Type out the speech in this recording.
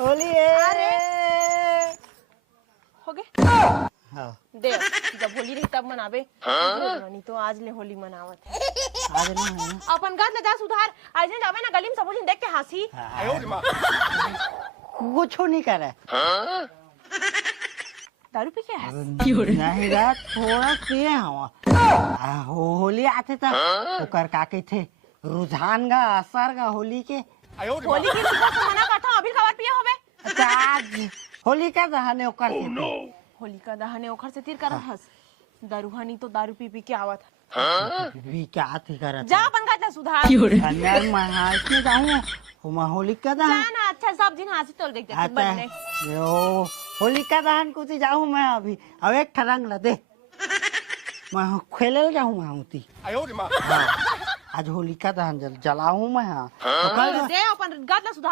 होली है। अरे हो गए हाँ दे जब होली रही तब मनाबे नहीं तो आज ले होली मनावत है। आज नहीं है ना। अपन गत ले जा सुधार आज ने जावे ना गली में सब लोग देख के हंसी कुछ नहीं करे दारू पी के नहीं रात थोड़ा पिए हवा होली आते था ओकर का थे रुझान गा असर गा होली के होली की सुबह से मना करता अभी खबर पिए होबे आज होली का दहने ओकर होली का दहने ओखर से तीर कर हंस दारूहानी तो दारू पी पी के आवत भी क्या थी करत जा अपन गत ले सुधार अंदर महाज में जाऊं हुमा होली का जा दहन ना अच्छा सब दिन हंसी तो देख देख आता बनने है यो होली का दहन कुछ जाऊं मैं अभी अब एक ठरंग ला दे मैं खेलल जाऊं मैं होती आज होली का दहन जलाऊं मैं हाँ दे अपन गत ले सुधार